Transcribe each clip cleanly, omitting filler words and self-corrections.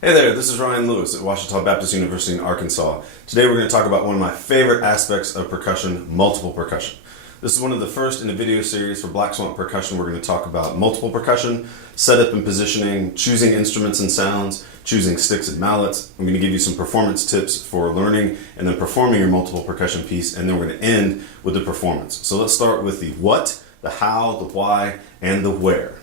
Hey there, this is Ryan Lewis at Ouachita Baptist University in Arkansas. Today we're going to talk about one of my favorite aspects of percussion, multiple percussion. This is one of the first in a video series for Black Swamp Percussion. We're going to talk about multiple percussion, setup and positioning, choosing instruments and sounds, choosing sticks and mallets. I'm going to give you some performance tips for learning and then performing your multiple percussion piece, and then we're going to end with the performance. So let's start with the what, the how, the why, and the where.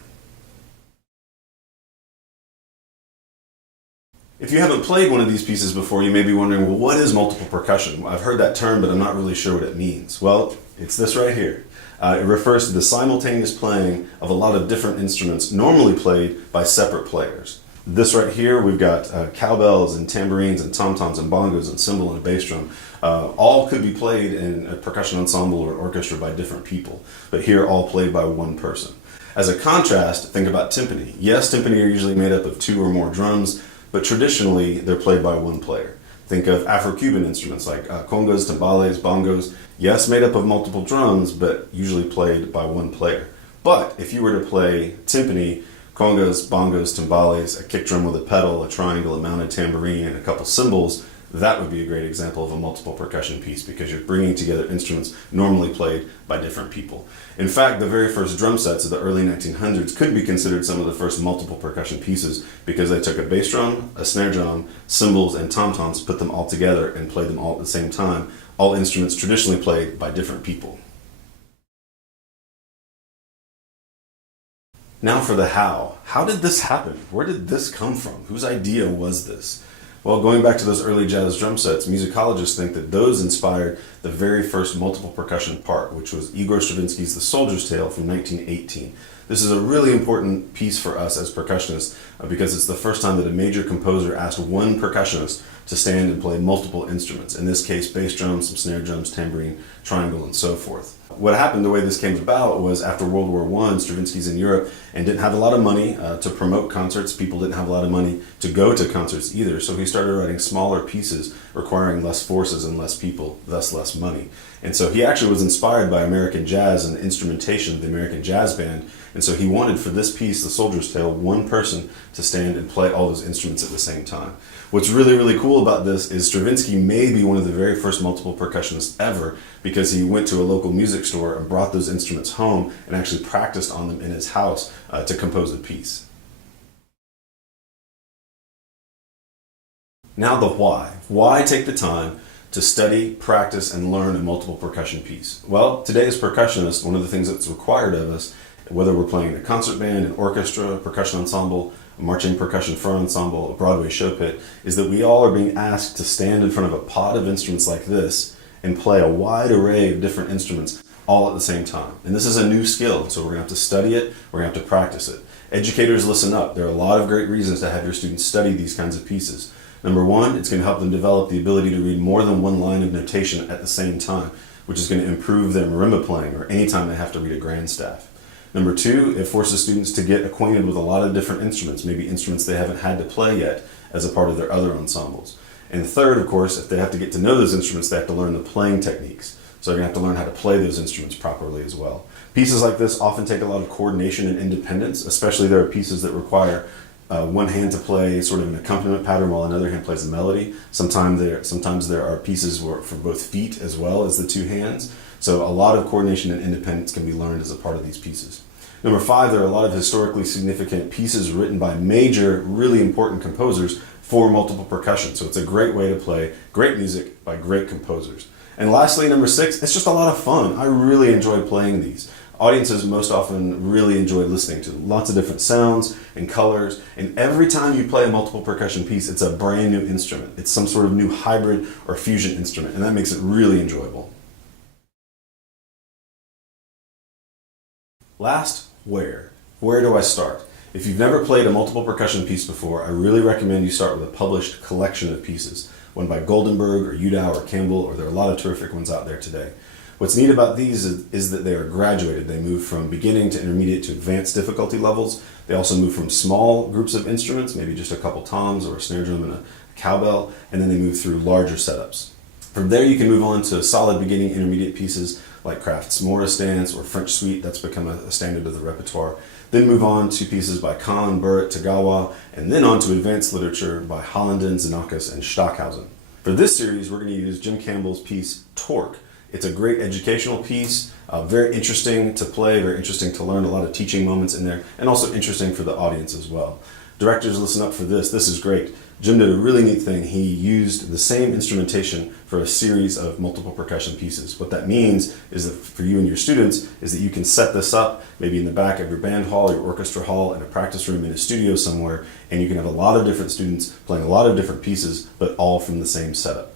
If you haven't played one of these pieces before, you may be wondering, well, what is multiple percussion? I've heard that term, but I'm not really sure what it means. Well, it's this right here. It refers to the simultaneous playing of a lot of different instruments normally played by separate players. This right here, we've got cowbells and tambourines and tom-toms and bongos and cymbal and a bass drum. All could be played in a percussion ensemble or an orchestra by different people, but here all played by one person. As a contrast, think about timpani. Yes, timpani are usually made up of two or more drums, but traditionally they're played by one player. Think of Afro-Cuban instruments like congas, timbales, bongos. Yes, made up of multiple drums, but usually played by one player. But if you were to play timpani, congas, bongos, timbales, a kick drum with a pedal, a triangle, a mounted tambourine, and a couple cymbals, that would be a great example of a multiple percussion piece because you're bringing together instruments normally played by different people. In fact, the very first drum sets of the early 1900s could be considered some of the first multiple percussion pieces because they took a bass drum, a snare drum, cymbals, and tom-toms, put them all together and played them all at the same time, all instruments traditionally played by different people. Now for the how. How did this happen? Where did this come from? Whose idea was this? Well, going back to those early jazz drum sets, musicologists think that those inspired the very first multiple percussion part, which was Igor Stravinsky's The Soldier's Tale from 1918. This is a really important piece for us as percussionists because it's the first time that a major composer asked one percussionist to stand and play multiple instruments. In this case, bass drums, some snare drums, tambourine, triangle, and so forth. What happened, the way this came about, was after World War I, Stravinsky's in Europe and didn't have a lot of money to promote concerts. People didn't have a lot of money to go to concerts either, so he started writing smaller pieces requiring less forces and less people, thus less money. And so he actually was inspired by American jazz and the instrumentation of the American Jazz Band, and so he wanted for this piece, The Soldier's Tale, one person to stand and play all those instruments at the same time. What's really, really cool about this is Stravinsky may be one of the very first multiple percussionists ever because he went to a local music store and brought those instruments home and actually practiced on them in his house to compose the piece. Now the why. Why take the time to study, practice, and learn a multiple percussion piece? Well, today as percussionists, one of the things that's required of us, whether we're playing in a concert band, an orchestra, a percussion ensemble, a marching percussion front ensemble, a Broadway show pit, is that we all are being asked to stand in front of a pod of instruments like this and play a wide array of different instruments all at the same time. And this is a new skill, so we're going to have to study it, we're going to have to practice it. Educators, listen up. There are a lot of great reasons to have your students study these kinds of pieces. Number one, it's going to help them develop the ability to read more than one line of notation at the same time, which is going to improve their marimba playing or anytime they have to read a grand staff. Number two, it forces students to get acquainted with a lot of different instruments, maybe instruments they haven't had to play yet as a part of their other ensembles. And third, of course, if they have to get to know those instruments, they have to learn the playing techniques. So they're going to have to learn how to play those instruments properly as well. Pieces like this often take a lot of coordination and independence, especially there are pieces that require one hand to play sort of an accompaniment pattern while another hand plays a melody. Sometimes there are pieces for both feet as well as the two hands. So a lot of coordination and independence can be learned as a part of these pieces. Number five, there are a lot of historically significant pieces written by major, really important composers for multiple percussion. So it's a great way to play great music by great composers. And lastly, number six, it's just a lot of fun. I really enjoy playing these. Audiences most often really enjoy listening to lots of different sounds and colors, and every time you play a multiple percussion piece, it's a brand new instrument. It's some sort of new hybrid or fusion instrument, and that makes it really enjoyable. Last, where? Where do I start? If you've never played a multiple percussion piece before, I really recommend you start with a published collection of pieces, one by Goldenberg or Udall or Campbell, or there are a lot of terrific ones out there today. What's neat about these is that they are graduated. They move from beginning to intermediate to advanced difficulty levels. They also move from small groups of instruments, maybe just a couple toms or a snare drum and a cowbell, and then they move through larger setups. From there you can move on to solid beginning intermediate pieces like Kraft's Morris Dance or French Suite. That's become a standard of the repertoire. Then move on to pieces by Kahn, Burritt, Tagawa, and then on to advanced literature by Hollenden, Xenakis, and Stockhausen. For this series, we're going to use Jim Campbell's piece, Torque. It's a great educational piece, very interesting to play, very interesting to learn, a lot of teaching moments in there, and also interesting for the audience as well. Directors, listen up for this. This is great. Jim did a really neat thing. He used the same instrumentation for a series of multiple percussion pieces. What that means is that for you and your students is that you can set this up maybe in the back of your band hall, your orchestra hall, in a practice room, in a studio somewhere, and you can have a lot of different students playing a lot of different pieces, but all from the same setup.